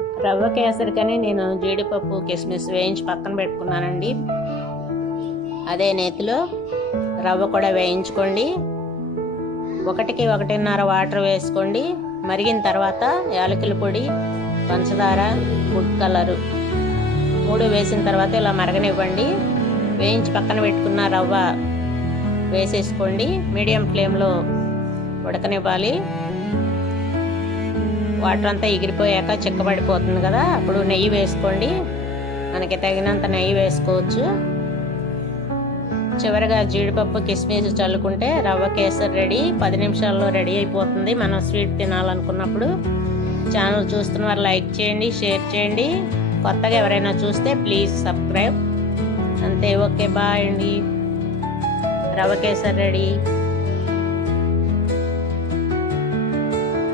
రవ్వ కేసరికని నేను జీడిపప్పు కిస్మిస్ వేయించి పక్కన పెట్టుకున్నానండి. అదే నేతిలో రవ్వ కూడా వేయించుకోండి. 1-1.5 వాటర్ వేసుకోండి. మరిగిన తర్వాత యాలకుల పొడి, పంచదార, ఫుడ్ కలరు 3 వేసిన తర్వాత ఇలా మరగనివ్వండి. వేయించి పక్కన పెట్టుకున్న రవ్వ వేసేసుకోండి. మీడియం ఫ్లేమ్లో ఉడకనివ్వాలి. వాటర్ అంతా ఎగిరిపోయాక చిక్కబడిపోతుంది కదా, అప్పుడు నెయ్యి వేసుకోండి. మనకి తగినంత నెయ్యి వేసుకోవచ్చు. చివరిగా జీడిపప్పు కిస్మిస్ చల్లుకుంటే రవ్వ కేసరి రెడీ. 10 నిమిషాల్లో రెడీ అయిపోతుంది. మనం స్వీట్ తినాలనుకున్నప్పుడు. ఛానల్ చూస్తున్న వారు లైక్ చేయండి, షేర్ చేయండి. కొత్తగా ఎవరైనా చూస్తే ప్లీజ్ సబ్స్క్రైబ్. అంతే, ఓకే, బాయ్ అండి. రవ్వ కేసరి రెడీ.